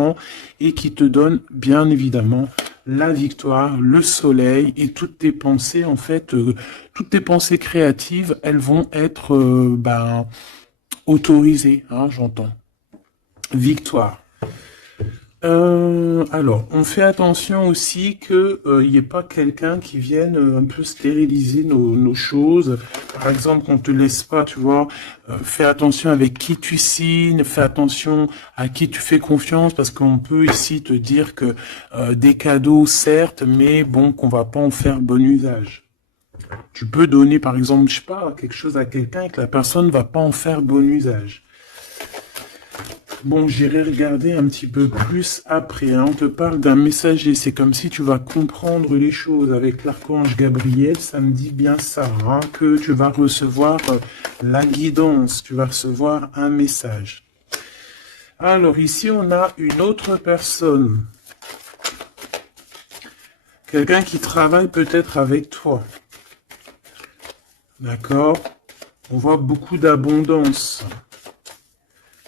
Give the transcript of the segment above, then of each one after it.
vraiment et qui te donne bien évidemment la victoire, le soleil et toutes tes pensées, en fait, toutes tes pensées créatives, elles vont être autorisées, hein, j'entends. Victoire. Alors, on fait attention aussi que il n'y ait pas quelqu'un qui vienne un peu stériliser nos choses. Par exemple, qu'on te laisse pas, tu vois. Fais attention avec qui tu signes, fais attention à qui tu fais confiance, parce qu'on peut ici te dire que des cadeaux, certes, mais bon, qu'on va pas en faire bon usage. Tu peux donner, par exemple, je sais pas, quelque chose à quelqu'un et que la personne va pas en faire bon usage. Bon, j'irai regarder un petit peu plus après, hein. On te parle d'un messager. C'est comme si tu vas comprendre les choses avec l'archange Gabriel. Ça me dit bien ça, hein, que tu vas recevoir la guidance. Tu vas recevoir un message. Alors ici, on a une autre personne. Quelqu'un qui travaille peut-être avec toi. D'accord? On voit beaucoup d'abondance.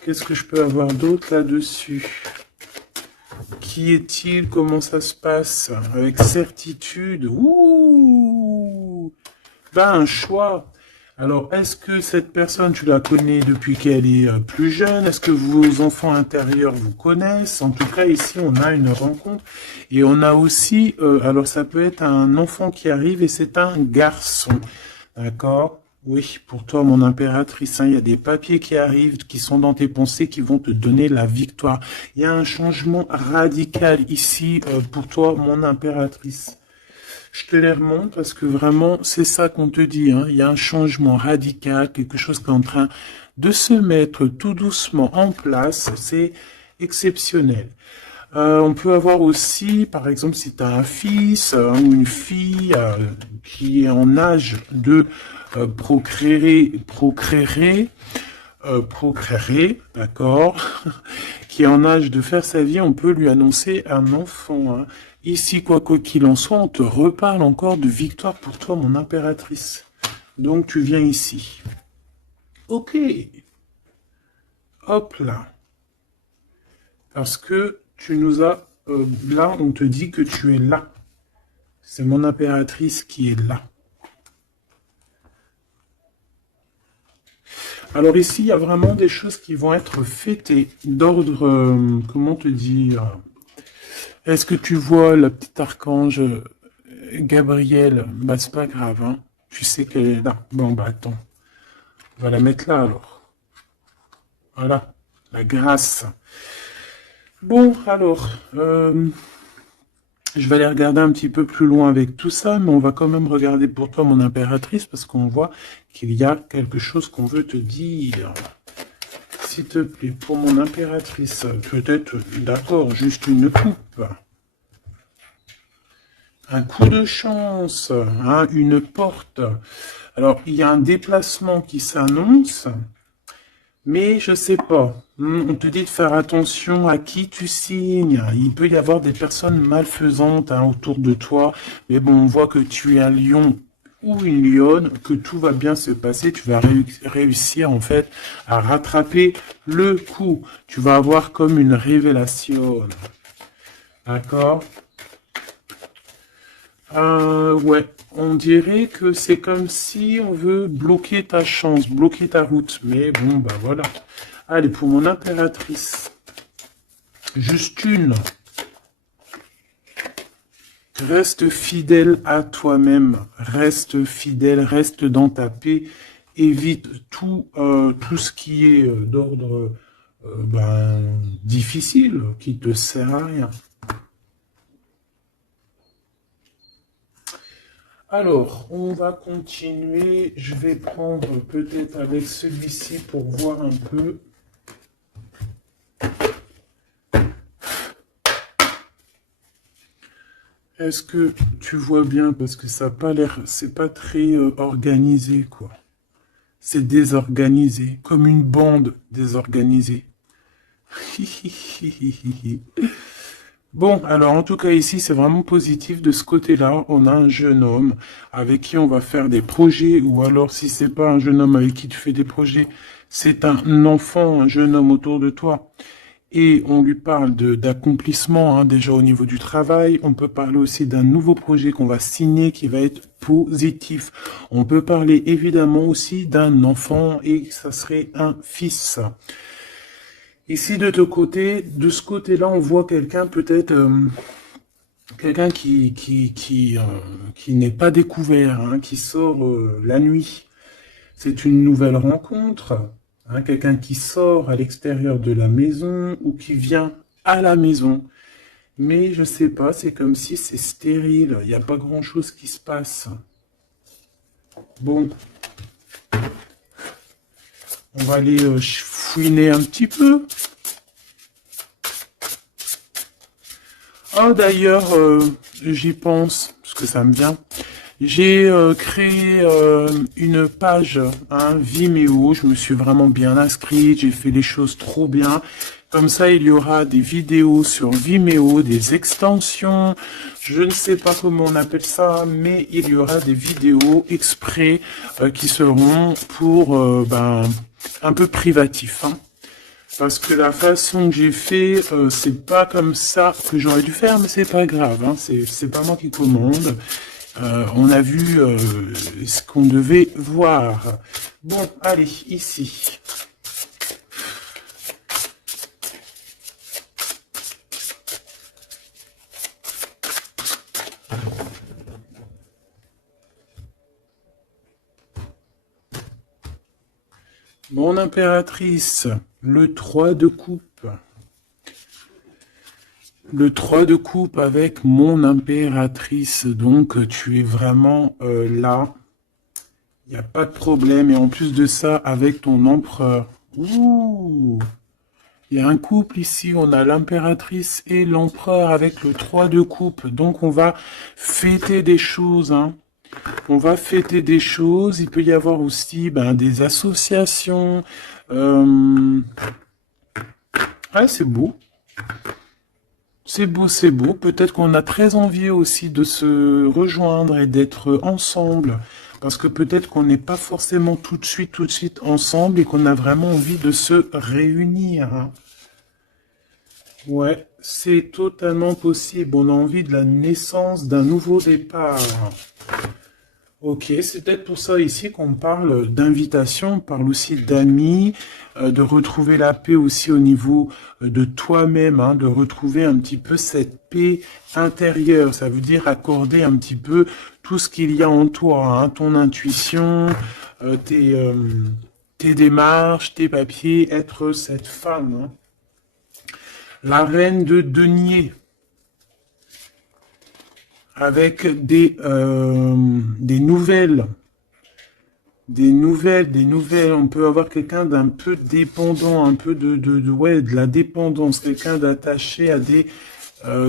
Qu'est-ce que je peux avoir d'autre là-dessus? Qui est-il? Comment ça se passe? Avec certitude. Ouh! Ben, un choix. Alors, est-ce que cette personne, tu la connais depuis qu'elle est plus jeune? Est-ce que vos enfants intérieurs vous connaissent? En tout cas, ici, on a une rencontre. Et on a aussi, alors ça peut être un enfant qui arrive et c'est un garçon. D'accord? Oui, pour toi, mon impératrice, hein, il y a des papiers qui arrivent, qui sont dans tes pensées, qui vont te donner la victoire. Il y a un changement radical ici pour toi, mon impératrice. Je te les remonte parce que vraiment, c'est ça qu'on te dit, hein. Il y a un changement radical, quelque chose qui est en train de se mettre tout doucement en place. C'est exceptionnel. On peut avoir aussi, par exemple, si tu as un fils ou une fille qui est en âge de procréer, d'accord, qui est en âge de faire sa vie, on peut lui annoncer un enfant, hein. Ici, quoi qu'il en soit, on te reparle encore de victoire pour toi, mon impératrice. Donc, tu viens ici. Ok. Hop là. Parce que tu nous as... là, on te dit que tu es là. C'est mon impératrice qui est là. Alors ici, il y a vraiment des choses qui vont être fêtées d'ordre... comment te dire? Est-ce que tu vois la petite archange Gabrielle? Bah, c'est pas grave, hein. Tu sais qu'elle est là. Bon, bah, attends. On va la mettre là, alors. Voilà. La grâce. Bon, alors... je vais aller regarder un petit peu plus loin avec tout ça, mais on va quand même regarder pour toi, mon impératrice, parce qu'on voit qu'il y a quelque chose qu'on veut te dire. S'il te plaît, pour mon impératrice, peut-être, d'accord, juste une coupe. Un coup de chance, hein, une porte. Alors, il y a un déplacement qui s'annonce, mais je sais pas. On te dit de faire attention à qui tu signes. Il peut y avoir des personnes malfaisantes hein, autour de toi. Mais bon, on voit que tu es un lion ou une lionne, que tout va bien se passer. Tu vas réussir en fait à rattraper le coup. Tu vas avoir comme une révélation. D'accord? Ouais. On dirait que c'est comme si on veut bloquer ta chance, bloquer ta route. Mais bon, bah voilà. Allez, pour mon impératrice. Juste une. Reste fidèle à toi-même. Reste fidèle, reste dans ta paix. Évite tout ce qui est d'ordre difficile, qui te sert à rien. Alors, on va continuer. Je vais prendre peut-être avec celui-ci pour voir un peu. Est-ce que tu vois bien? Parce que ça n'a pas l'air... C'est pas très organisé, quoi. C'est désorganisé. Comme une bande désorganisée. Bon, alors en tout cas ici, c'est vraiment positif. De ce côté-là, on a un jeune homme avec qui on va faire des projets. Ou alors, si c'est pas un jeune homme avec qui tu fais des projets, c'est un enfant, un jeune homme autour de toi. et on lui parle d'accomplissement, hein, déjà au niveau du travail. On peut parler aussi d'un nouveau projet qu'on va signer qui va être positif. On peut parler évidemment aussi d'un enfant et ça serait un fils. Ici de ce côté-là, on voit quelqu'un peut-être quelqu'un qui n'est pas découvert, hein, qui sort la nuit. C'est une nouvelle rencontre, hein, quelqu'un qui sort à l'extérieur de la maison ou qui vient à la maison. Mais je sais pas, c'est comme si c'est stérile, il n'y a pas grand-chose qui se passe. Bon, on va aller fouiner un petit peu. Ah d'ailleurs, j'y pense, parce que ça me vient. J'ai créé une page, hein, Vimeo, je me suis vraiment bien inscrite, j'ai fait les choses trop bien. Comme ça, il y aura des vidéos sur Vimeo, des extensions, je ne sais pas comment on appelle ça, mais il y aura des vidéos exprès qui seront pour un peu privatif, hein. Parce que la façon que j'ai fait, c'est pas comme ça que j'aurais dû faire, mais c'est pas grave, hein, c'est pas moi qui commande. On a vu ce qu'on devait voir. Bon, allez, ici. Mon impératrice, le 3 de coupe. Le 3 de coupe avec mon impératrice, donc tu es vraiment là. Il n'y a pas de problème. Et en plus de ça, avec ton empereur. Ouh! Il y a un couple ici, on a l'impératrice et l'empereur avec le 3 de coupe. Donc on va fêter des choses, hein. On va fêter des choses. Il peut y avoir aussi des associations. Ouais, c'est beau. C'est beau, c'est beau. Peut-être qu'on a très envie aussi de se rejoindre et d'être ensemble. Parce que peut-être qu'on n'est pas forcément tout de suite ensemble et qu'on a vraiment envie de se réunir, hein. Ouais, c'est totalement possible. On a envie de la naissance d'un nouveau départ. Ok, c'est peut-être pour ça ici qu'on parle d'invitation, on parle aussi d'amis, de retrouver la paix aussi au niveau de toi-même, hein, de retrouver un petit peu cette paix intérieure. Ça veut dire accorder un petit peu tout ce qu'il y a en toi, hein, ton intuition, tes démarches, tes papiers, être cette femme, hein. La reine de denier. Avec des nouvelles. Des nouvelles. On peut avoir quelqu'un d'un peu dépendant, un peu de la dépendance, quelqu'un d'attaché à des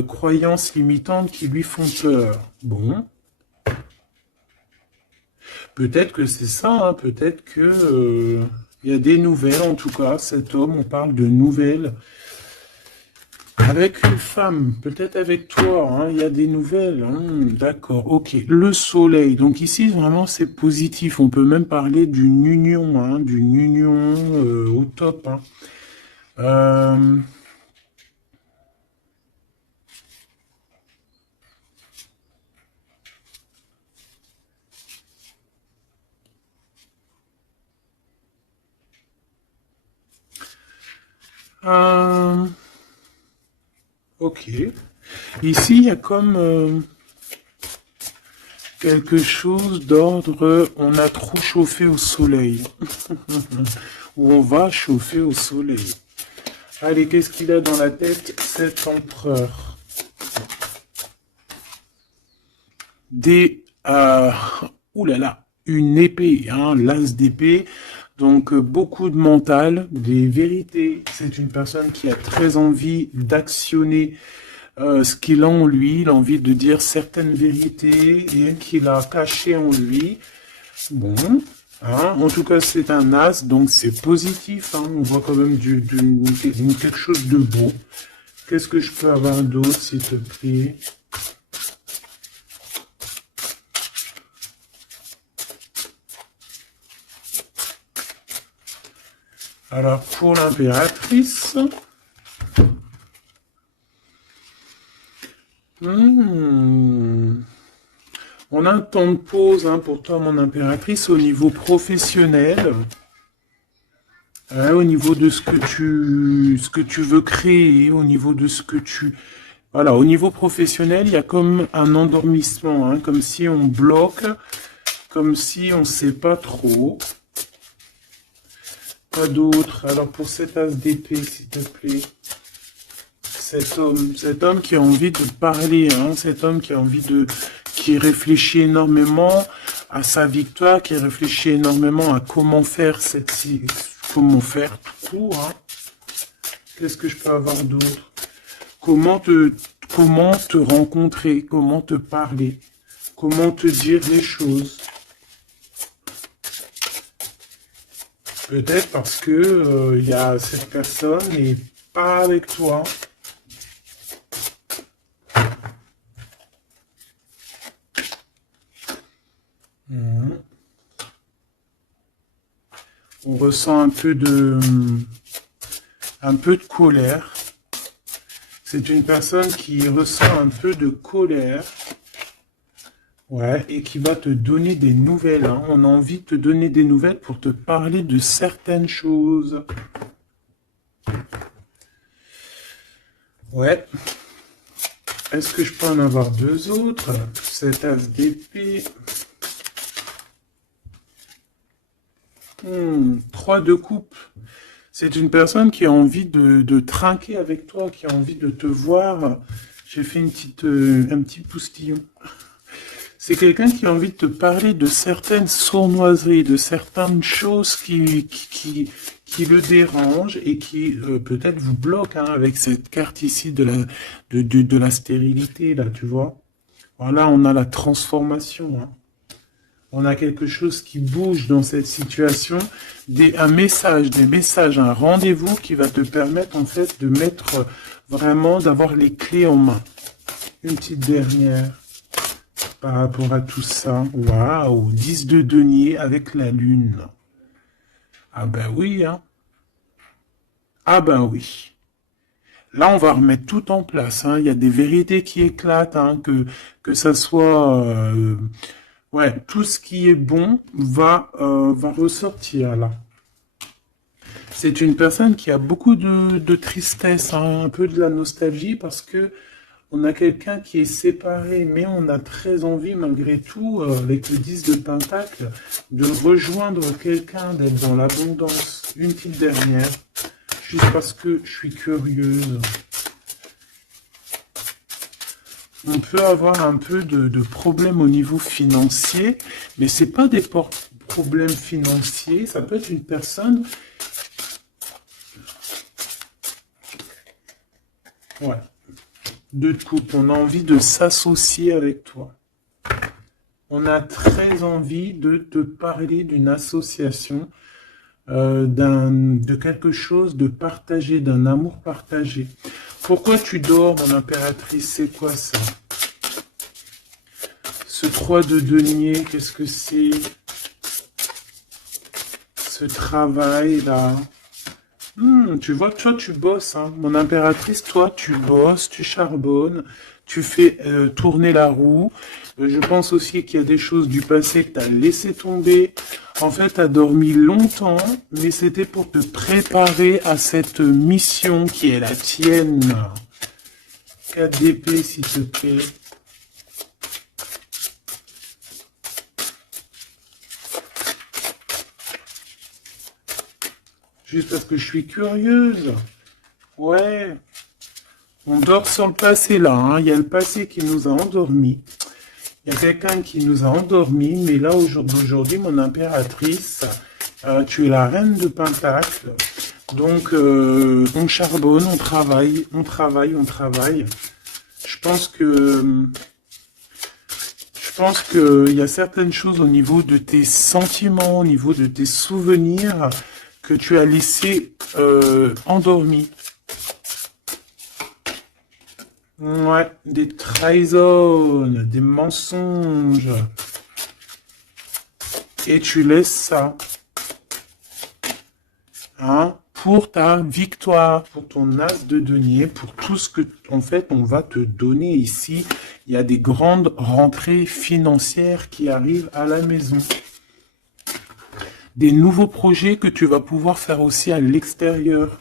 croyances limitantes qui lui font peur. Bon. Peut-être que c'est ça, hein, peut-être que il y a des nouvelles, en tout cas, cet homme, on parle de nouvelles. Avec une femme, peut-être avec toi, hein, il y a des nouvelles. D'accord, ok. Le soleil, donc ici vraiment c'est positif. On peut même parler d'une union, hein, au top, hein. Euh, euh, ok. Ici il y a comme quelque chose d'ordre. On a trop chauffé au soleil. Ou on va chauffer au soleil. Allez, qu'est-ce qu'il a dans la tête, cet empereur? Des... ouh là là, une épée, hein, l'as d'épée. Donc, beaucoup de mental, des vérités. C'est une personne qui a très envie d'actionner ce qu'il a en lui. Il a envie de dire certaines vérités et qu'il a cachées en lui. Bon, hein, en tout cas, c'est un as, donc c'est positif, hein. On voit quand même quelque chose de beau. Qu'est-ce que je peux avoir d'autre, s'il te plaît? Alors, pour l'impératrice, Hmm. On a un temps de pause hein, pour toi, mon impératrice, au niveau professionnel, au niveau de ce que tu veux créer, au niveau de ce que tu... Voilà, au niveau professionnel, il y a comme un endormissement, hein, comme si on bloque, comme si on ne sait pas trop. Pas d'autre. Alors pour cet as d'épée, s'il te plaît. Cet homme qui a envie de parler, hein, cet homme qui a envie de, qui réfléchit énormément à sa victoire, qui réfléchit énormément à comment faire comment faire tout court, hein. Qu'est-ce que je peux avoir d'autre? Comment te rencontrer, comment te parler, comment te dire les choses. Peut-être parce que il y a cette personne n'est pas avec toi. On ressent un peu de colère. C'est une personne qui ressent un peu de colère. Ouais, et qui va te donner des nouvelles, hein. On a envie de te donner des nouvelles pour te parler de certaines choses. Ouais. Est-ce que je peux en avoir deux autres? Cet as d'épée. 3 de coupe. C'est une personne qui a envie de trinquer avec toi, qui a envie de te voir. J'ai fait un petit poustillon. C'est quelqu'un qui a envie de te parler de certaines sournoiseries, de certaines choses qui le dérangent et qui peut-être vous bloquent hein, avec cette carte ici de la stérilité, là, tu vois. Voilà, on a la transformation. Hein. On a quelque chose qui bouge dans cette situation, un message, des messages, un rendez-vous qui va te permettre en fait de mettre vraiment, d'avoir les clés en main. Une petite dernière par rapport à tout ça. Waouh, 10 de denier avec la lune. Ah ben oui, hein. Ah ben oui. Là, on va remettre tout en place. Hein. Il y a des vérités qui éclatent, hein, que ça soit... ouais, tout ce qui est bon va ressortir là. C'est une personne qui a beaucoup de tristesse, hein, un peu de la nostalgie, parce que on a quelqu'un qui est séparé, mais on a très envie, malgré tout, avec le 10 de Pentacle, de rejoindre quelqu'un, d'être dans l'abondance. Une petite dernière, juste parce que je suis curieuse. On peut avoir un peu de problèmes au niveau financier, mais c'est pas des problèmes financiers, ça peut être une personne... Ouais. De coupe, on a envie de s'associer avec toi. On a très envie de te parler d'une association, de quelque chose de partagé, d'un amour partagé. Pourquoi tu dors, mon impératrice? C'est quoi ça? Ce 3 de denier, qu'est-ce que c'est? Ce travail-là. Tu vois, toi, tu bosses, hein. Mon impératrice, toi, tu bosses, tu charbonnes, tu fais tourner la roue. Je pense aussi qu'il y a des choses du passé que tu as laissé tomber. En fait, tu as dormi longtemps, mais c'était pour te préparer à cette mission qui est la tienne. 4 d'épée, s'il te plaît. Juste parce que je suis curieuse. Ouais. On dort sur le passé là. Hein. Il y a le passé qui nous a endormis. Il y a quelqu'un qui nous a endormis. Mais là, aujourd'hui, mon impératrice, tu es la reine de Pentacle. Donc, on charbonne, on travaille. Je pense qu'il y a certaines choses au niveau de tes sentiments, au niveau de tes souvenirs que tu as laissé endormis. Ouais, des trahisons, des mensonges. Et tu laisses ça. Hein, pour ta victoire, pour ton as de denier, pour tout ce que, en fait, on va te donner ici. Il y a des grandes rentrées financières qui arrivent à la maison. Des nouveaux projets que tu vas pouvoir faire aussi à l'extérieur.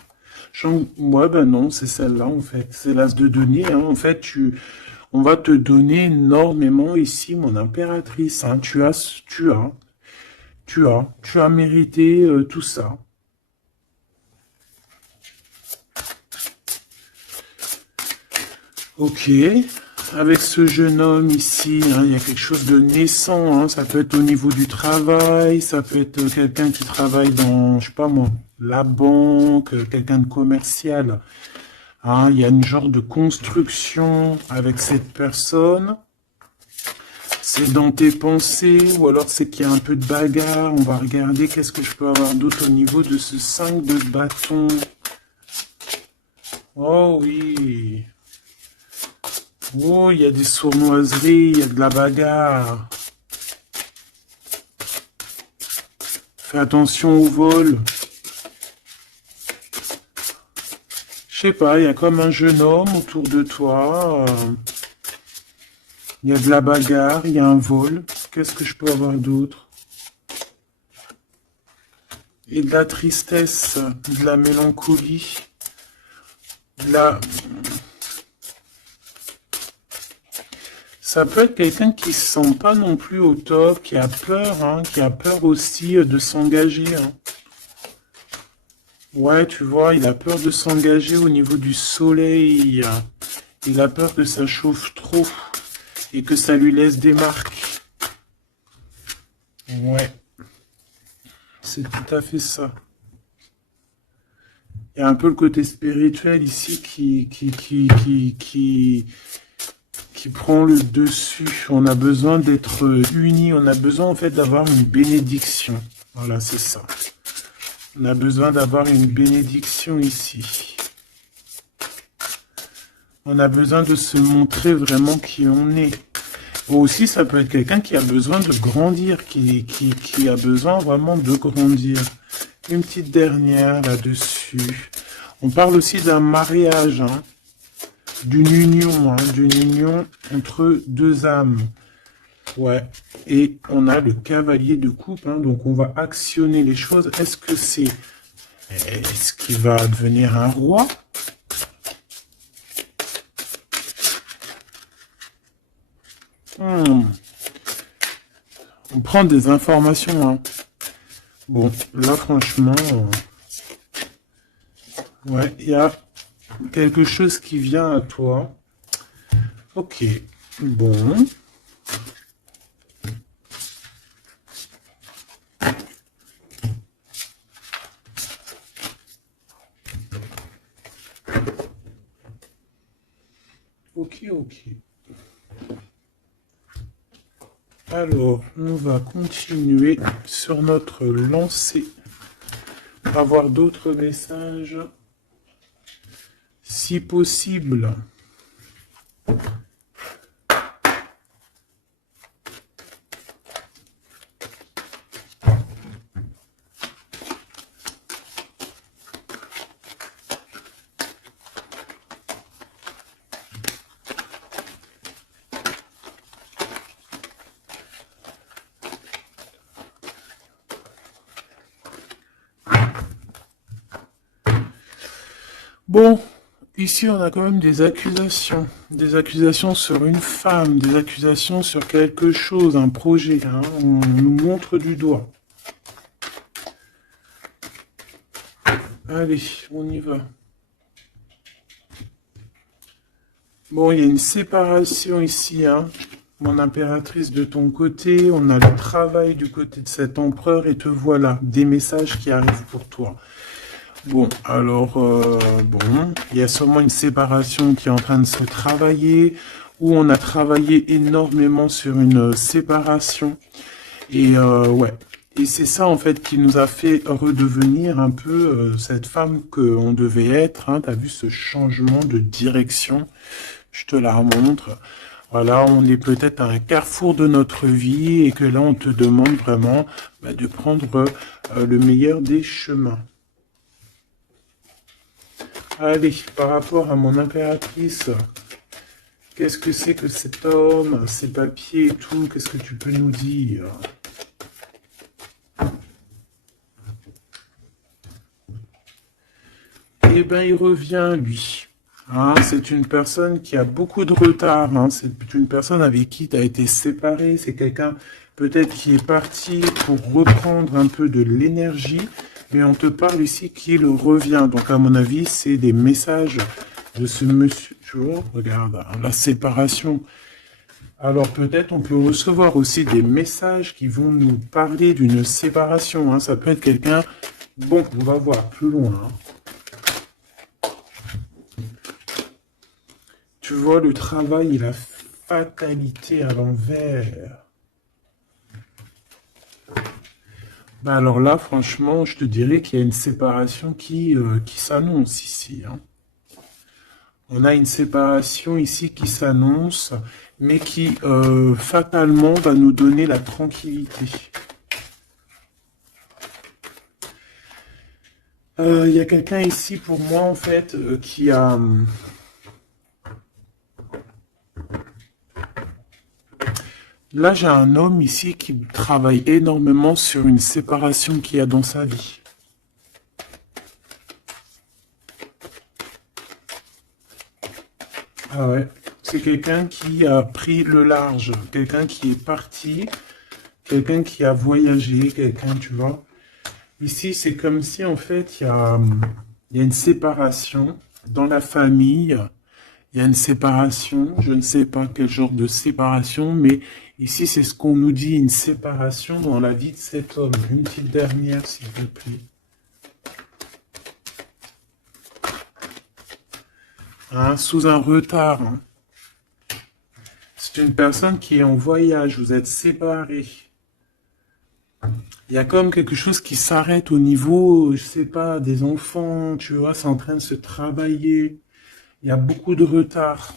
Ouais, ben non, c'est celle-là, en fait. C'est l'as de denier, hein. En fait, on va te donner énormément ici, mon impératrice, hein. Tu as mérité tout ça. Ok, avec ce jeune homme ici, hein, il y a quelque chose de naissant, hein. Ça peut être au niveau du travail, ça peut être quelqu'un qui travaille dans, je sais pas moi, la banque, quelqu'un de commercial. Hein, il y a une genre de construction avec cette personne. C'est dans tes pensées, ou alors c'est qu'il y a un peu de bagarre. On va regarder qu'est-ce que je peux avoir d'autre au niveau de ce 5 de bâton. Oh oui. Oh, il y a des sournoiseries, il y a de la bagarre. Fais attention au vol. Je sais pas, il y a comme un jeune homme autour de toi. Il y a de la bagarre, il y a un vol. Qu'est-ce que je peux avoir d'autre? Et de la tristesse, de la mélancolie, de la... Ça peut être quelqu'un qui se sent pas non plus au top, qui a peur, hein, qui a peur aussi de s'engager. Hein. Ouais, tu vois, il a peur de s'engager au niveau du soleil. Il a peur que ça chauffe trop et que ça lui laisse des marques. Ouais, c'est tout à fait ça. Il y a un peu le côté spirituel ici qui prend le dessus. On a besoin d'être unis, on a besoin en fait d'avoir une bénédiction. Voilà, c'est ça. On a besoin d'avoir une bénédiction ici. On a besoin de se montrer vraiment qui on est. Ou aussi, ça peut être quelqu'un qui a besoin de grandir, qui a besoin vraiment de grandir. Une petite dernière là-dessus. On parle aussi d'un mariage, hein. D'une union entre deux âmes. Ouais. Et on a le cavalier de coupe, hein, donc on va actionner les choses. Est-ce qu'il va devenir un roi? On prend des informations, hein. Bon, là franchement, ouais, il y a quelque chose qui vient à toi. Ok, bon. Ok. Alors, on va continuer sur notre lancée. Avoir d'autres messages, si possible. Bon, ici on a quand même des accusations sur une femme, des accusations sur quelque chose, un projet, hein, on nous montre du doigt. Allez, on y va. Bon, il y a une séparation ici, hein, mon impératrice de ton côté, on a le travail du côté de cet empereur et te voilà, des messages qui arrivent pour toi. Bon, alors, bon, il y a sûrement une séparation qui est en train de se travailler, où on a travaillé énormément sur une séparation. Et ouais, et c'est ça en fait qui nous a fait redevenir un peu cette femme qu'on devait être. Hein. Tu as vu ce changement de direction, je te la remontre. Voilà, on est peut-être à un carrefour de notre vie et que là on te demande vraiment de prendre le meilleur des chemins. Allez, par rapport à mon impératrice, qu'est-ce que c'est que cet homme, ses papiers et tout, qu'est-ce que tu peux nous dire? Eh bien, il revient, lui. Hein, c'est une personne qui a beaucoup de retard. Hein, c'est une personne avec qui tu as été séparé. C'est quelqu'un peut-être qui est parti pour reprendre un peu de l'énergie. Mais on te parle ici qu'il revient. Donc, à mon avis, c'est des messages de ce monsieur. Tu vois, regarde, hein, la séparation. Alors, peut-être on peut recevoir aussi des messages qui vont nous parler d'une séparation. Hein. Ça peut être quelqu'un... Bon, on va voir plus loin. Hein. Tu vois, le travail et la fatalité à l'envers. Bah alors là, franchement, je te dirais qu'il y a une séparation qui s'annonce ici. Hein. On a une séparation ici qui s'annonce, mais qui fatalement va nous donner la tranquillité. Il y a quelqu'un ici pour moi, en fait, qui a... Là, j'ai un homme ici qui travaille énormément sur une séparation qu'il y a dans sa vie. Ah ouais, c'est quelqu'un qui a pris le large, quelqu'un qui est parti, quelqu'un qui a voyagé, quelqu'un, tu vois. Ici, c'est comme si, en fait, il y a une séparation dans la famille. Il y a une séparation, je ne sais pas quel genre de séparation, mais ici, c'est ce qu'on nous dit, une séparation dans la vie de cet homme. Une petite dernière, s'il vous plaît. Hein, sous un retard. Hein. C'est une personne qui est en voyage, vous êtes séparés. Il y a comme quelque chose qui s'arrête au niveau, je sais pas, des enfants, tu vois, c'est en train de se travailler. Il y a beaucoup de retard.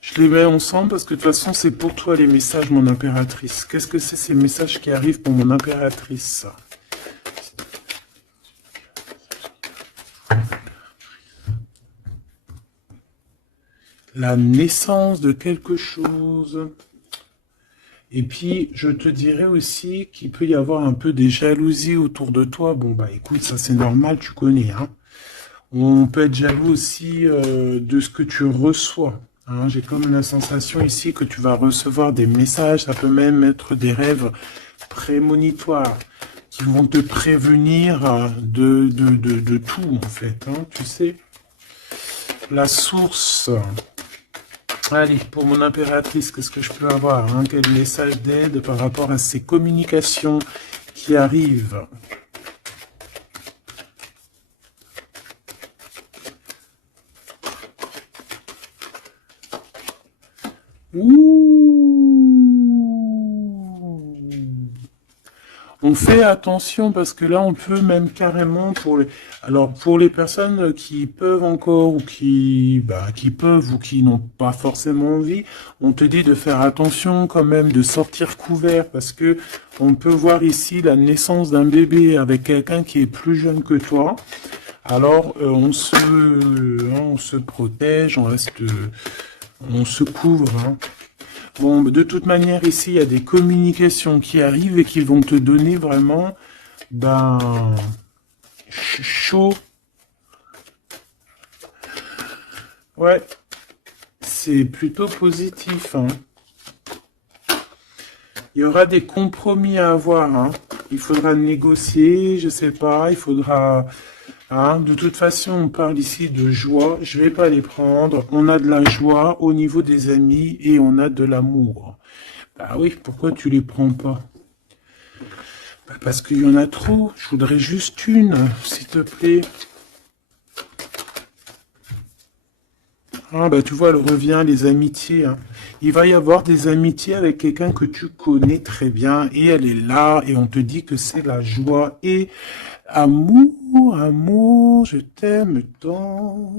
Je les mets ensemble parce que de toute façon, c'est pour toi les messages, mon impératrice. Qu'est-ce que c'est ces messages qui arrivent pour mon impératrice? La naissance de quelque chose. Et puis, je te dirais aussi qu'il peut y avoir un peu des jalousies autour de toi. Bon, bah écoute, ça c'est normal, tu connais. Hein. On peut être jaloux aussi de ce que tu reçois. Hein. J'ai comme la sensation ici que tu vas recevoir des messages, ça peut même être des rêves prémonitoires qui vont te prévenir de tout, en fait. Hein, tu sais, la source... Allez, pour mon impératrice, qu'est-ce que je peux avoir? Hein? Quel message d'aide par rapport à ces communications qui arrivent? Ouh. On fait attention parce que là, on peut même carrément pour les personnes qui peuvent encore ou qui peuvent ou qui n'ont pas forcément envie, on te dit de faire attention quand même, de sortir couvert parce que on peut voir ici la naissance d'un bébé avec quelqu'un qui est plus jeune que toi. Alors, on se protège, on se couvre. Hein. Bon, de toute manière, ici, il y a des communications qui arrivent et qui vont te donner vraiment, chaud. Ouais, c'est plutôt positif. Hein. Il y aura des compromis à avoir. Hein. Il faudra négocier, je sais pas, il faudra... Hein, de toute façon, on parle ici de joie. Je vais pas les prendre. On a de la joie au niveau des amis et on a de l'amour. Bah oui, pourquoi tu les prends pas? Bah parce qu'il y en a trop. Je voudrais juste une, s'il te plaît. Ah bah tu vois, elle revient, les amitiés. Hein. Il va y avoir des amitiés avec quelqu'un que tu connais très bien et elle est là et on te dit que c'est la joie et amour, amour, je t'aime tant.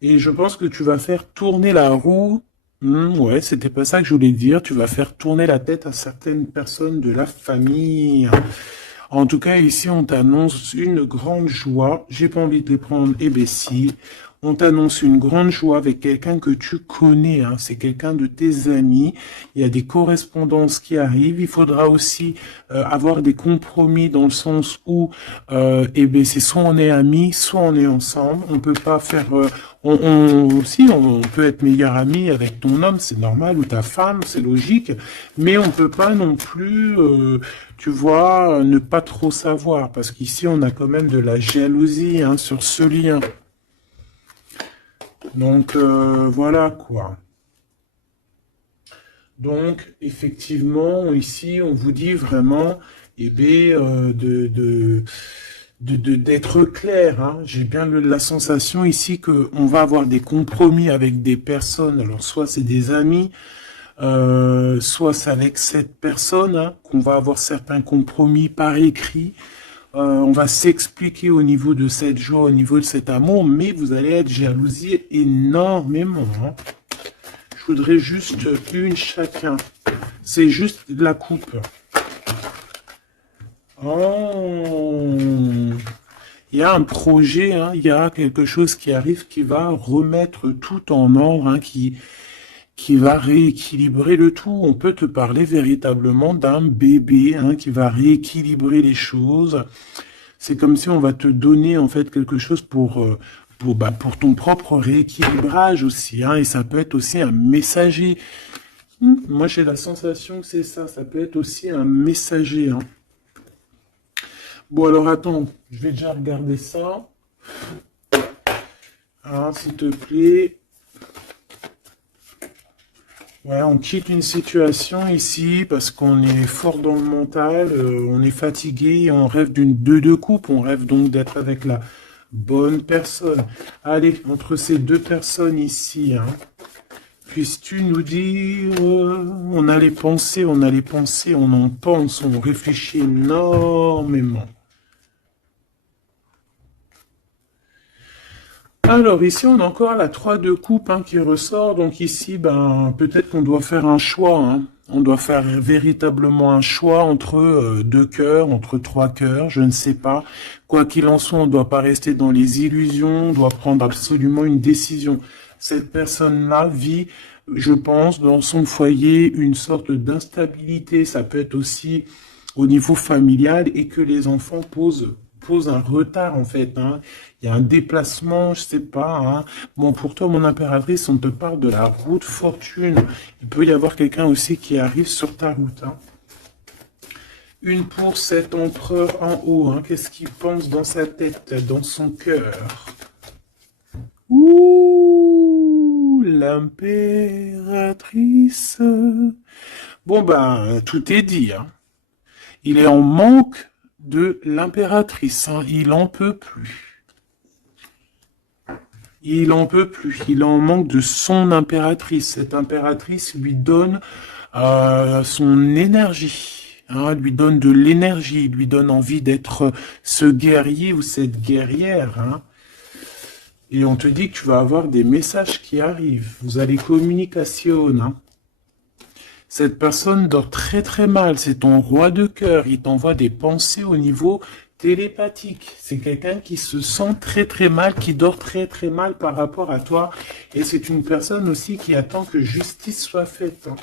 Et je pense que tu vas faire tourner la roue. Ouais, c'était pas ça que je voulais dire. Tu vas faire tourner la tête à certaines personnes de la famille. En tout cas, ici, on t'annonce une grande joie. J'ai pas envie de les prendre, eh ben si. On t'annonce une grande joie avec quelqu'un que tu connais, hein. C'est quelqu'un de tes amis. Il y a des correspondances qui arrivent. Il faudra aussi avoir des compromis dans le sens où, eh ben, c'est soit on est amis, soit on est ensemble. On peut pas faire, aussi, on peut être meilleur ami avec ton homme, c'est normal, ou ta femme, c'est logique. Mais on peut pas non plus, tu vois, ne pas trop savoir, parce qu'ici on a quand même de la jalousie, hein, sur ce lien. Donc voilà quoi. Donc effectivement ici on vous dit vraiment eh bien, d'être clair. Hein. J'ai bien la sensation ici que on va avoir des compromis avec des personnes. Alors soit c'est des amis, soit c'est avec cette personne, hein, qu'on va avoir certains compromis par écrit. On va s'expliquer au niveau de cette joie, au niveau de cet amour, mais vous allez être jalousé énormément. Hein. Je voudrais juste une chacun. C'est juste de la coupe. Oh. Il y a un projet, hein, il y a quelque chose qui arrive qui va remettre tout en ordre, hein, qui va rééquilibrer le tout. On peut te parler véritablement d'un bébé, hein, qui va rééquilibrer les choses. C'est comme si on va te donner en fait quelque chose pour ton propre rééquilibrage aussi, hein, et ça peut être aussi un messager. Moi j'ai la sensation que c'est ça, ça peut être aussi un messager. Hein. Bon alors attends, je vais déjà regarder ça. Hein, s'il te plaît. Ouais, on quitte une situation ici parce qu'on est fort dans le mental, on est fatigué, on rêve d'une deux coupe, on rêve donc d'être avec la bonne personne. Allez, entre ces deux personnes ici, hein, puisses-tu nous dire, on a les pensées, on en pense, on réfléchit énormément. Alors ici on a encore la 3 de coupe, hein, qui ressort, donc ici ben peut-être qu'on doit faire un choix, hein. On doit faire véritablement un choix entre deux cœurs, entre trois cœurs, je ne sais pas. Quoi qu'il en soit, on ne doit pas rester dans les illusions, on doit prendre absolument une décision. Cette personne-là vit, je pense, dans son foyer une sorte d'instabilité, ça peut être aussi au niveau familial et que les enfants pose un retard en fait, hein. Il y a un déplacement, je sais pas, hein. Bon, pour toi, mon impératrice, on te parle de la route fortune. Il peut y avoir quelqu'un aussi qui arrive sur ta route, hein. Une pour cet empereur en haut, hein. Qu'est-ce qu'il pense dans sa tête, dans son cœur? Ouh, l'impératrice. Bon, ben, tout est dit, hein. Il est en manque de l'impératrice, hein. Il en peut plus. Il en peut plus. Il en manque de son impératrice. Cette impératrice lui donne son énergie, hein, lui donne de l'énergie, lui donne envie d'être ce guerrier ou cette guerrière. Hein. Et on te dit que tu vas avoir des messages qui arrivent. Vous allez communication. Hein. Cette personne dort très très mal, c'est ton roi de cœur, il t'envoie des pensées au niveau télépathique. C'est quelqu'un qui se sent très très mal, qui dort très très mal par rapport à toi. Et c'est une personne aussi qui attend que justice soit faite. Hein.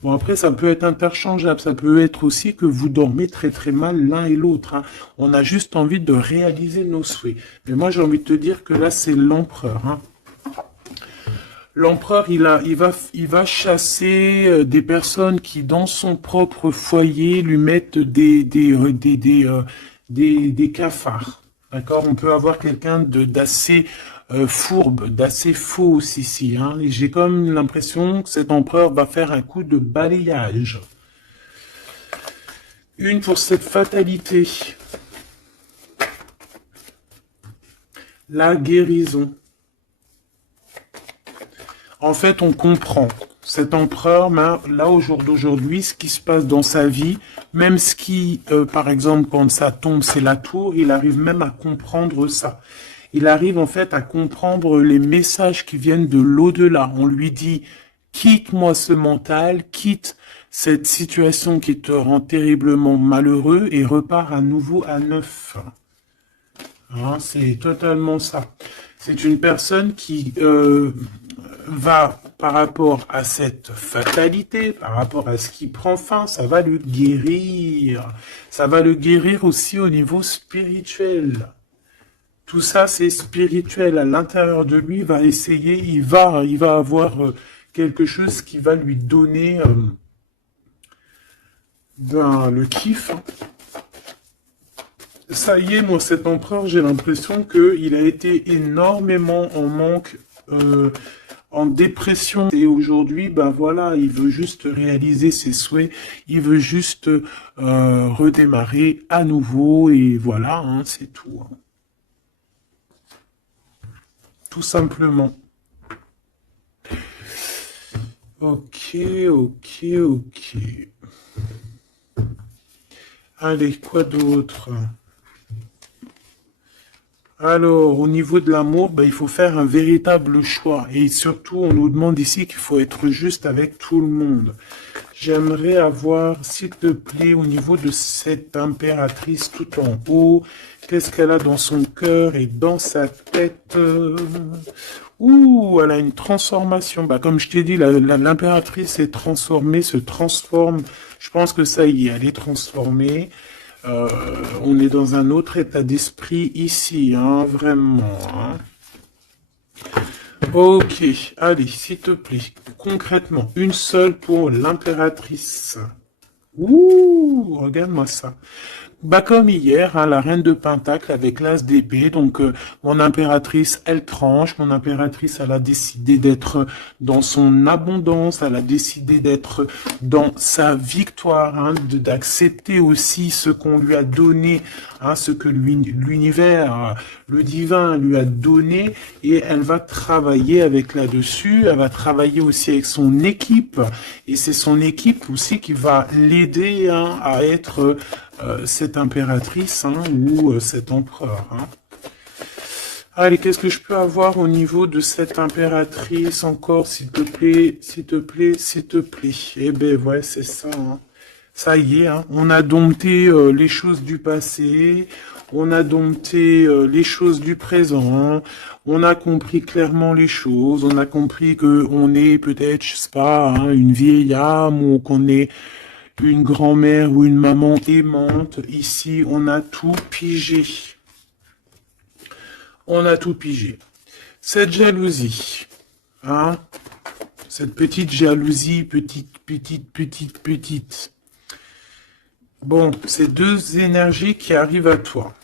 Bon après ça peut être interchangeable, ça peut être aussi que vous dormez très très mal l'un et l'autre. Hein. On a juste envie de réaliser nos souhaits. Mais moi j'ai envie de te dire que là c'est l'empereur. Hein. L'empereur, il va chasser des personnes qui, dans son propre foyer, lui mettent des cafards. D'accord? On peut avoir quelqu'un d'assez fourbe, d'assez faux ici. Hein? Et j'ai comme l'impression que cet empereur va faire un coup de balayage. Une pour cette fatalité. La guérison. En fait, on comprend. Cet empereur, là, au jour d'aujourd'hui, ce qui se passe dans sa vie, même ce qui, par exemple, quand ça tombe, c'est la tour, il arrive même à comprendre ça. Il arrive, en fait, à comprendre les messages qui viennent de l'au-delà. On lui dit, quitte-moi ce mental, quitte cette situation qui te rend terriblement malheureux et repars à nouveau à neuf. Hein, c'est totalement ça. C'est une personne qui va, par rapport à cette fatalité, par rapport à ce qui prend fin, ça va le guérir. Ça va le guérir aussi au niveau spirituel. Tout ça, c'est spirituel. À l'intérieur de lui, il va essayer, il va avoir quelque chose qui va lui donner le kiff. Hein. Ça y est, moi, cet empereur, j'ai l'impression qu'il a été énormément en manque, en dépression. Et aujourd'hui, ben voilà, il veut juste réaliser ses souhaits, il veut juste redémarrer à nouveau, et voilà, hein, c'est tout. Hein. Tout simplement. Ok. Allez, quoi d'autre? Alors, au niveau de l'amour, ben, il faut faire un véritable choix. Et surtout, on nous demande ici qu'il faut être juste avec tout le monde. J'aimerais avoir, s'il te plaît, au niveau de cette impératrice tout en haut, qu'est-ce qu'elle a dans son cœur et dans sa tête? Ouh, elle a une transformation. Bah, comme je t'ai dit, l'impératrice est transformée, se transforme. Je pense que ça y est, elle est transformée. On est dans un autre état d'esprit ici, hein, vraiment. Hein. Ok, allez, s'il te plaît, concrètement, une seule pour l'impératrice. Ouh, regarde-moi ça. Bah comme hier, hein, la reine de Pentacle avec l'as d'épée, donc mon impératrice, elle tranche, mon impératrice, elle a décidé d'être dans son abondance, elle a décidé d'être dans sa victoire, hein, d'accepter aussi ce qu'on lui a donné, hein, ce que l'univers, le divin lui a donné, et elle va travailler avec là-dessus, elle va travailler aussi avec son équipe, et c'est son équipe aussi qui va l'aider, hein, à être cette impératrice, hein, ou cet empereur. Hein. Allez, qu'est-ce que je peux avoir au niveau de cette impératrice encore, s'il te plaît, s'il te plaît, s'il te plaît. Eh ben ouais, c'est ça. Hein. Ça y est, hein, on a dompté les choses du passé, on a dompté les choses du présent, on a compris clairement les choses, on a compris que on est peut-être, je sais pas, hein, une vieille âme, ou qu'on est une grand-mère ou une maman aimante. Ici, on a tout pigé. On a tout pigé. Cette jalousie, hein, cette petite jalousie, petite. Bon, c'est deux énergies qui arrivent à toi.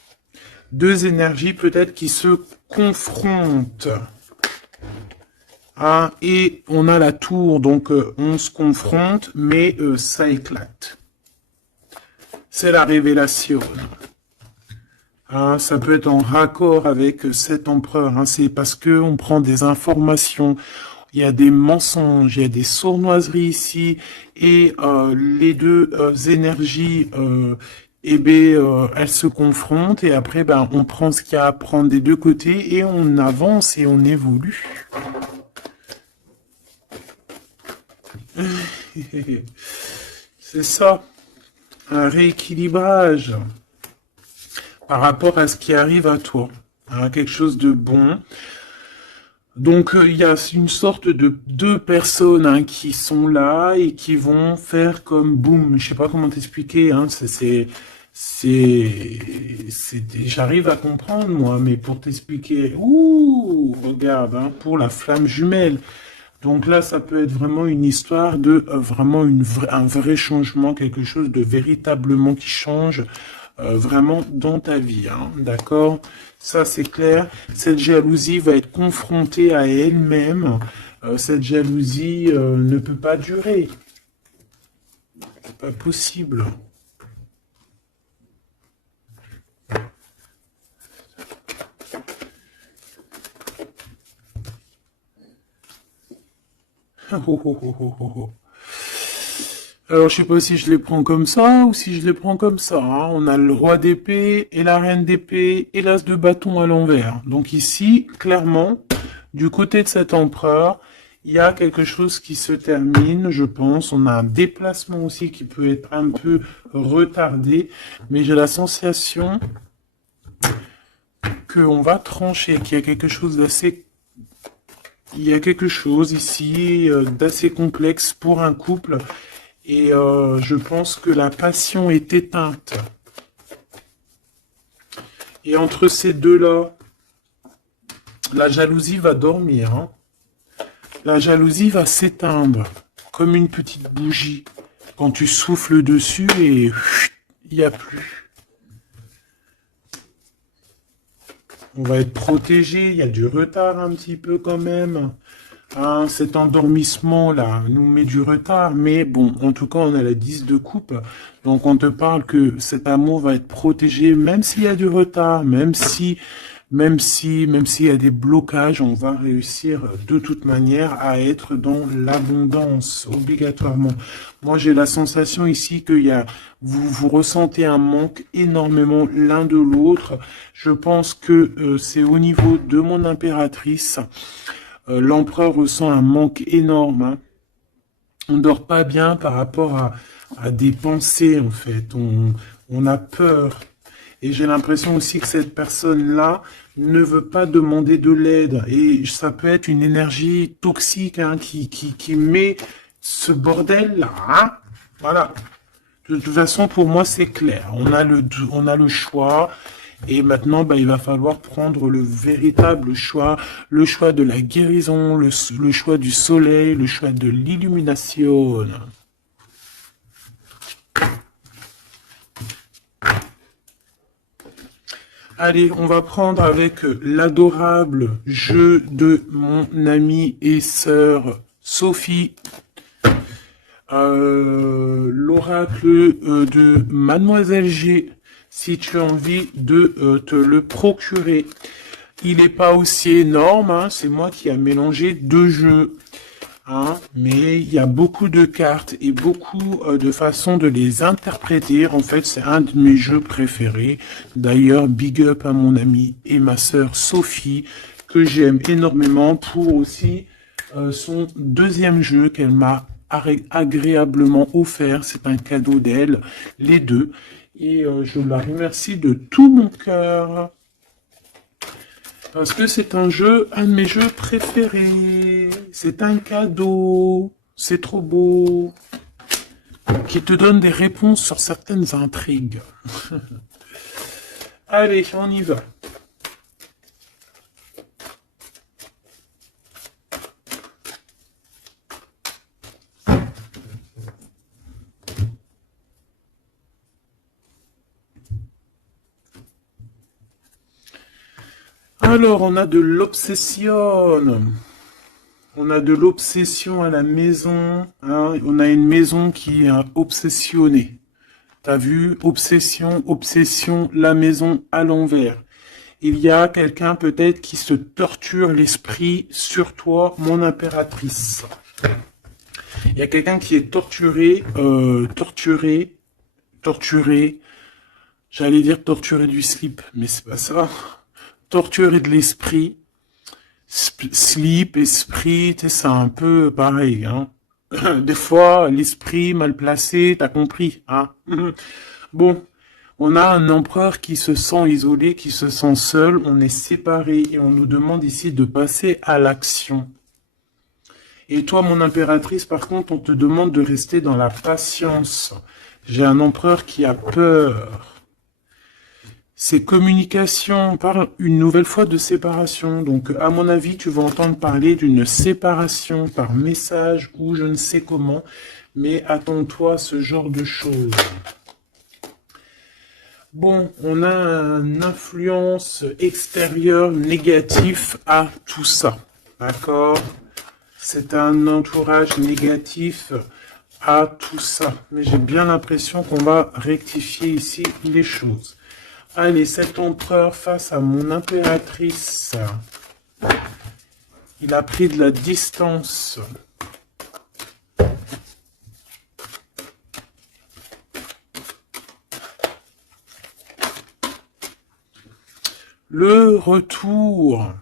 Deux énergies peut-être qui se confrontent. Ah, et on a la tour, donc on se confronte, mais ça éclate. C'est la révélation. Ah, ça peut être en raccord avec cet empereur. Hein, c'est parce que on prend des informations, il y a des mensonges, il y a des sournoiseries ici, et les deux énergies, elles se confrontent, et après, ben, on prend ce qu'il y a à prendre des deux côtés, et on avance et on évolue. C'est ça, un rééquilibrage par rapport à ce qui arrive à toi, hein, quelque chose de bon. Donc il y a une sorte de deux personnes, hein, qui sont là et qui vont faire comme boum. Je sais pas comment t'expliquer, hein, j'arrive à comprendre moi, mais pour t'expliquer, ouh, regarde, hein, pour la flamme jumelle. Donc là, ça peut être vraiment une histoire de vraiment un vrai changement, quelque chose de véritablement qui change vraiment dans ta vie. Hein, d'accord? Ça, c'est clair. Cette jalousie va être confrontée à elle-même. Cette jalousie ne peut pas durer. C'est pas possible. Alors, je sais pas si je les prends comme ça ou si je les prends comme ça. Hein. On a le roi d'épée et la reine d'épée et l'as de bâton à l'envers. Donc ici, clairement, du côté de cet empereur, il y a quelque chose qui se termine, je pense. On a un déplacement aussi qui peut être un peu retardé, mais j'ai la sensation qu'on va trancher, qu'il y a quelque chose d'assez... Il y a quelque chose ici d'assez complexe pour un couple, et je pense que la passion est éteinte. Et entre ces deux-là, la jalousie va dormir, hein. La jalousie va s'éteindre comme une petite bougie quand tu souffles dessus et il n'y a plus. On va être protégé, il y a du retard un petit peu quand même. Hein, cet endormissement-là nous met du retard, mais bon, en tout cas, on a la 10 de coupe. Donc, on te parle que cet amour va être protégé, même s'il y a du retard, même s'il y a des blocages, on va réussir de toute manière à être dans l'abondance, obligatoirement. Moi, j'ai la sensation ici vous ressentez un manque énormément l'un de l'autre. Je pense que c'est au niveau de mon impératrice. L'empereur ressent un manque énorme, hein. On dort pas bien par rapport à des pensées, en fait. On a peur. Et j'ai l'impression aussi que cette personne-là ne veut pas demander de l'aide. Et ça peut être une énergie toxique, hein, qui met ce bordel-là, hein. Voilà. De toute façon, pour moi, c'est clair. On a le choix. Et maintenant, il va falloir prendre le véritable choix, le choix de la guérison, le choix du soleil, le choix de l'illumination. Allez, on va prendre avec l'adorable jeu de mon amie et sœur Sophie. L'oracle de Mademoiselle G, si tu as envie de te le procurer. Il n'est pas aussi énorme, hein, c'est moi qui ai mélangé deux jeux. Hein, mais il y a beaucoup de cartes et beaucoup de façons de les interpréter. En fait, c'est un de mes jeux préférés. D'ailleurs, big up à mon amie et ma sœur Sophie, que j'aime énormément pour aussi son deuxième jeu qu'elle m'a agréablement offert. C'est un cadeau d'elle, les deux. Et je la remercie de tout mon cœur. Parce que c'est un de mes jeux préférés. C'est un cadeau. C'est trop beau. Qui te donne des réponses sur certaines intrigues. Allez, on y va. Alors, on a de l'obsession. On a de l'obsession à la maison. Hein. On a une maison qui est obsessionnée. T'as vu? Obsession, obsession, la maison à l'envers. Il y a quelqu'un peut-être qui se torture l'esprit sur toi, mon impératrice. Il y a quelqu'un qui est torturé, torturé. J'allais dire torturé du slip, mais c'est pas ça. Torturé de l'esprit. Slip, esprit, c'est un peu pareil, hein. Des fois, l'esprit mal placé, t'as compris, hein. Bon, on a un empereur qui se sent isolé, qui se sent seul, on est séparés et on nous demande ici de passer à l'action. Et toi, mon impératrice, par contre, on te demande de rester dans la patience. J'ai un empereur qui a peur. C'est communication, on parle une nouvelle fois de séparation. Donc, à mon avis, tu vas entendre parler d'une séparation par message ou je ne sais comment. Mais attends-toi à ce genre de choses. Bon, on a une influence extérieure négative à tout ça. D'accord? C'est un entourage négatif à tout ça. Mais j'ai bien l'impression qu'on va rectifier ici les choses. Allez, cet empereur face à mon impératrice. Il a pris de la distance. Le retour.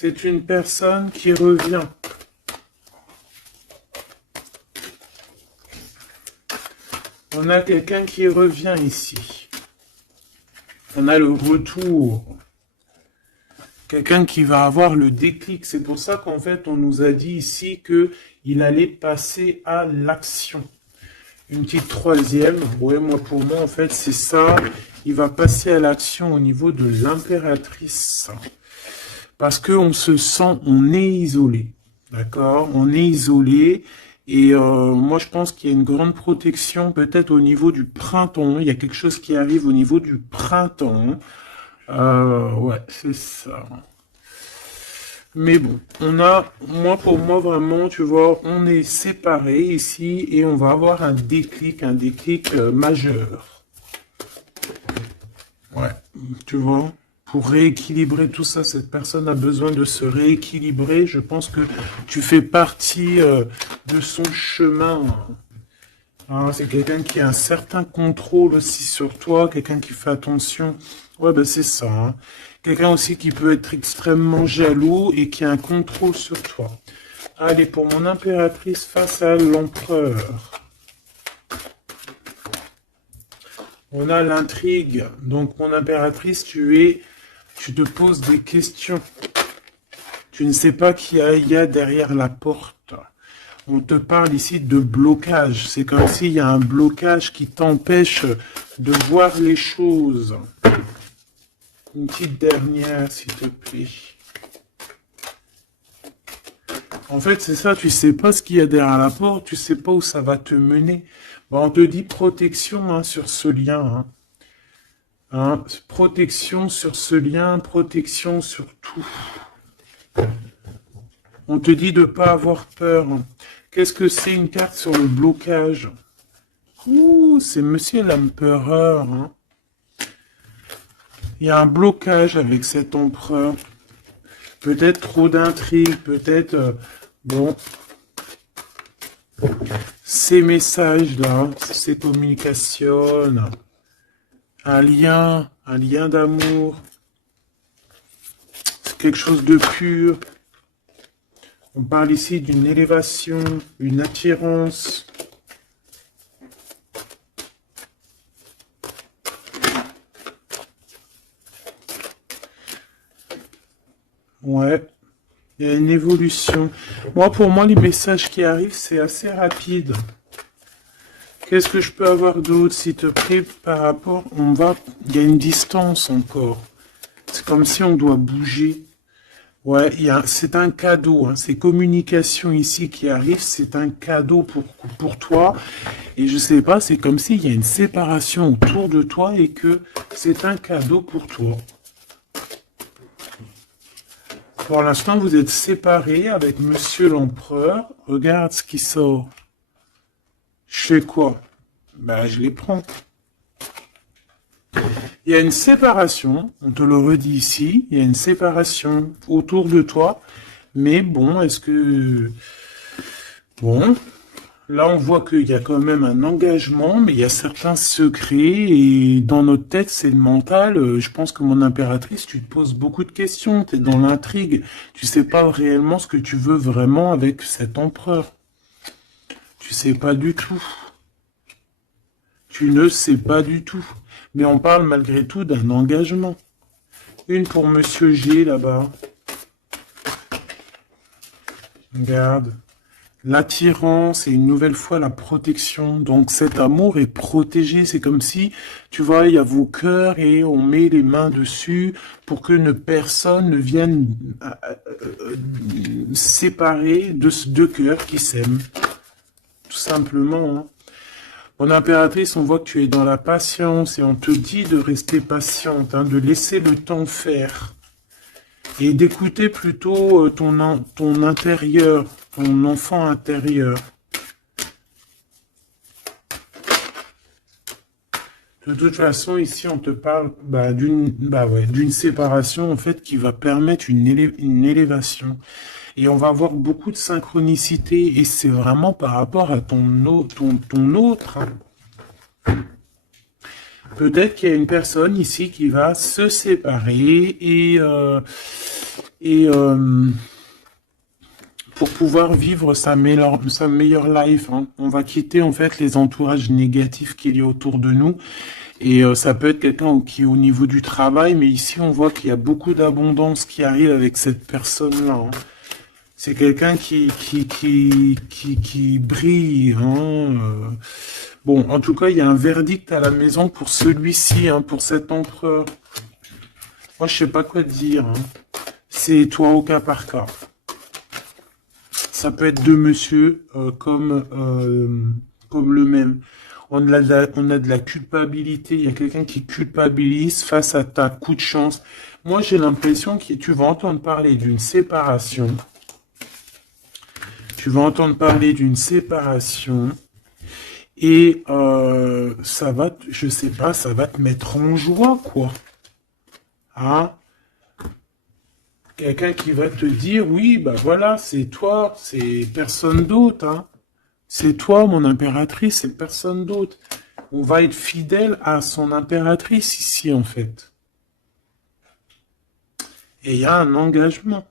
C'est une personne qui revient. On a quelqu'un qui revient ici. On a le retour. Quelqu'un qui va avoir le déclic. C'est pour ça qu'en fait, on nous a dit ici qu'il allait passer à l'action. Une petite troisième. Ouais, pour moi, en fait, c'est ça. Il va passer à l'action au niveau de l'impératrice. Parce qu'on se sent, on est isolé. D'accord? On est isolé. Et moi, je pense qu'il y a une grande protection, peut-être au niveau du printemps. Il y a quelque chose qui arrive au niveau du printemps. Ouais, c'est ça. Mais bon, pour moi, vraiment, tu vois, on est séparés ici et on va avoir un déclic majeur. Ouais, tu vois. Pour rééquilibrer tout ça, cette personne a besoin de se rééquilibrer. Je pense que tu fais partie de son chemin. Hein, c'est quelqu'un qui a un certain contrôle aussi sur toi, quelqu'un qui fait attention. Ouais, ben c'est ça. Hein. Quelqu'un aussi qui peut être extrêmement jaloux et qui a un contrôle sur toi. Allez, pour mon impératrice face à l'empereur. On a l'intrigue. Donc, mon impératrice, tu te poses des questions. Tu ne sais pas qui il y a derrière la porte. On te parle ici de blocage. C'est comme s'il y a un blocage qui t'empêche de voir les choses. Une petite dernière, s'il te plaît. En fait, c'est ça, tu sais pas ce qu'il y a derrière la porte, tu sais pas où ça va te mener. Bon, on te dit protection hein, sur ce lien. Hein. Hein, protection sur ce lien, protection sur tout. On te dit de pas avoir peur. Qu'est-ce que c'est une carte sur le blocage? Ouh, c'est Monsieur l'Empereur. Hein. Il y a un blocage avec cet empereur. Peut-être trop d'intrigues, peut-être... bon. Ces messages-là, ces communications... un lien d'amour, c'est quelque chose de pur. On parle ici d'une élévation, une attirance. Ouais, il y a une évolution. Pour moi, les messages qui arrivent, c'est assez rapide. Qu'est-ce que je peux avoir d'autre, s'il te plaît, par rapport... Il y a une distance encore. C'est comme si on doit bouger. Ouais, c'est un cadeau. Hein. Ces communications ici qui arrivent, c'est un cadeau pour toi. Et je sais pas, c'est comme s'il y a une séparation autour de toi et que c'est un cadeau pour toi. Pour l'instant, vous êtes séparés avec Monsieur l'Empereur. Regarde ce qui sort. Je fais quoi? Ben, je les prends. Il y a une séparation, on te le redit ici, il y a une séparation autour de toi. Mais bon, est-ce que... Bon, là on voit qu'il y a quand même un engagement, mais il y a certains secrets. Et dans notre tête, c'est le mental. Je pense que mon impératrice, tu te poses beaucoup de questions. Tu es dans l'intrigue. Tu sais pas réellement ce que tu veux vraiment avec cet empereur. Tu sais pas du tout. Tu ne sais pas du tout. Mais on parle malgré tout d'un engagement. Une pour Monsieur G, là-bas. Regarde. L'attirance et une nouvelle fois la protection. Donc cet amour est protégé. C'est comme si, tu vois, il y a vos cœurs et on met les mains dessus pour que personne ne vienne séparer de deux cœurs qui s'aiment. Tout simplement, hein. Mon impératrice, on voit que tu es dans la patience et on te dit de rester patiente, hein, de laisser le temps faire et d'écouter plutôt ton intérieur, ton enfant intérieur. De toute façon, ici, on te parle d'une séparation en fait qui va permettre une élévation. Et on va avoir beaucoup de synchronicité. Et c'est vraiment par rapport à ton autre. Hein. Peut-être qu'il y a une personne ici qui va se séparer. Et Et pour pouvoir vivre sa meilleure life, hein. On va quitter en fait les entourages négatifs qu'il y a autour de nous. Et ça peut être quelqu'un qui est au niveau du travail, mais ici on voit qu'il y a beaucoup d'abondance qui arrive avec cette personne-là, hein. C'est quelqu'un qui brille, hein. Bon, en tout cas, il y a un verdict à la maison pour celui-ci, hein, pour cet empereur. Moi, je sais pas quoi te dire, hein. C'est toi au cas par cas. Ça peut être deux monsieur comme le même. On a de la culpabilité. Il y a quelqu'un qui culpabilise face à ta coup de chance. Moi, j'ai l'impression que tu vas entendre parler d'une séparation. Tu vas entendre parler d'une séparation. Et ça va, je sais pas, ça va te mettre en joie, quoi. Hein? Quelqu'un qui va te dire, oui, bah voilà, c'est toi, c'est personne d'autre, hein. C'est toi, mon impératrice, c'est personne d'autre. On va être fidèle à son impératrice ici, en fait. Et il y a un engagement.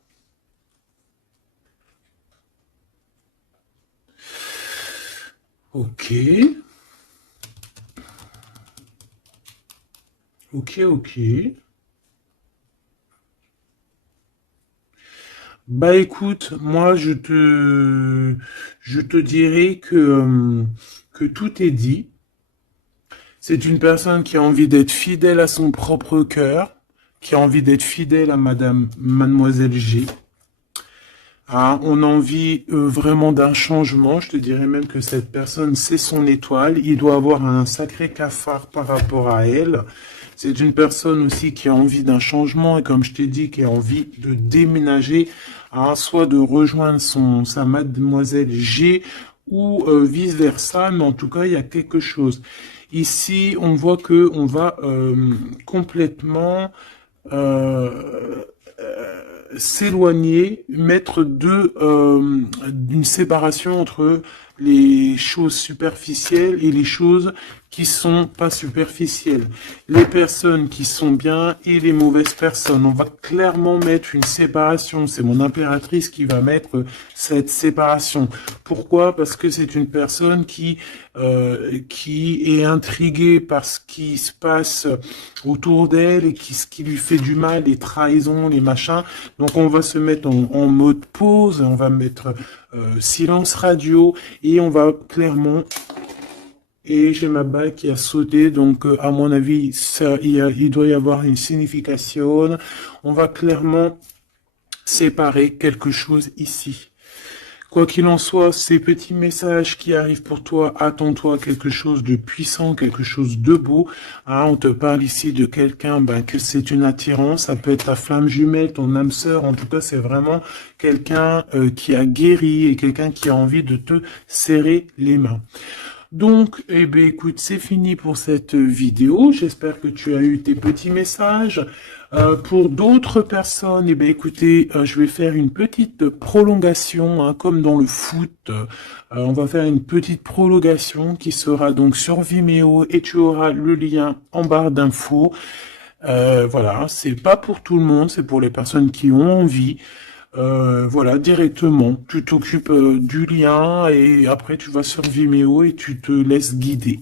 Ok. Ok, ok. Bah écoute, moi je te dirais que tout est dit. C'est une personne qui a envie d'être fidèle à son propre cœur, qui a envie d'être fidèle à Mademoiselle G. Ah, on a envie vraiment d'un changement. Je te dirais même que cette personne, c'est son étoile. Il doit avoir un sacré cafard par rapport à elle. C'est une personne aussi qui a envie d'un changement et comme je t'ai dit, qui a envie de déménager, hein, soit de rejoindre sa Mademoiselle G ou vice-versa. Mais en tout cas, il y a quelque chose. Ici, on voit que on va complètement euh, s'éloigner, mettre d'une séparation entre les choses superficielles et les choses qui sont pas superficielles. Les personnes qui sont bien et les mauvaises personnes. On va clairement mettre une séparation. C'est mon impératrice qui va mettre cette séparation. Pourquoi? Parce que c'est une personne qui est intriguée par ce qui se passe autour d'elle et ce qui lui fait du mal, les trahisons, les machins. Donc on va se mettre en mode pause, on va mettre silence radio et on va clairement... Et j'ai ma bague qui a sauté, donc à mon avis, il doit y avoir une signification. On va clairement séparer quelque chose ici. Quoi qu'il en soit, ces petits messages qui arrivent pour toi, attends-toi à quelque chose de puissant, quelque chose de beau. Hein, on te parle ici de quelqu'un que c'est une attirance, ça peut être ta flamme jumelle, ton âme sœur, en tout cas c'est vraiment quelqu'un qui a guéri et quelqu'un qui a envie de te serrer les mains. Donc, eh bien, écoute, c'est fini pour cette vidéo. J'espère que tu as eu tes petits messages. Pour d'autres personnes, eh bien, écoutez, je vais faire une petite prolongation, hein, comme dans le foot. On va faire une petite prolongation qui sera donc sur Vimeo et tu auras le lien en barre d'infos. Voilà, c'est pas pour tout le monde, c'est pour les personnes qui ont envie. Voilà, directement. Tu t'occupes du lien et après tu vas sur Vimeo et tu te laisses guider.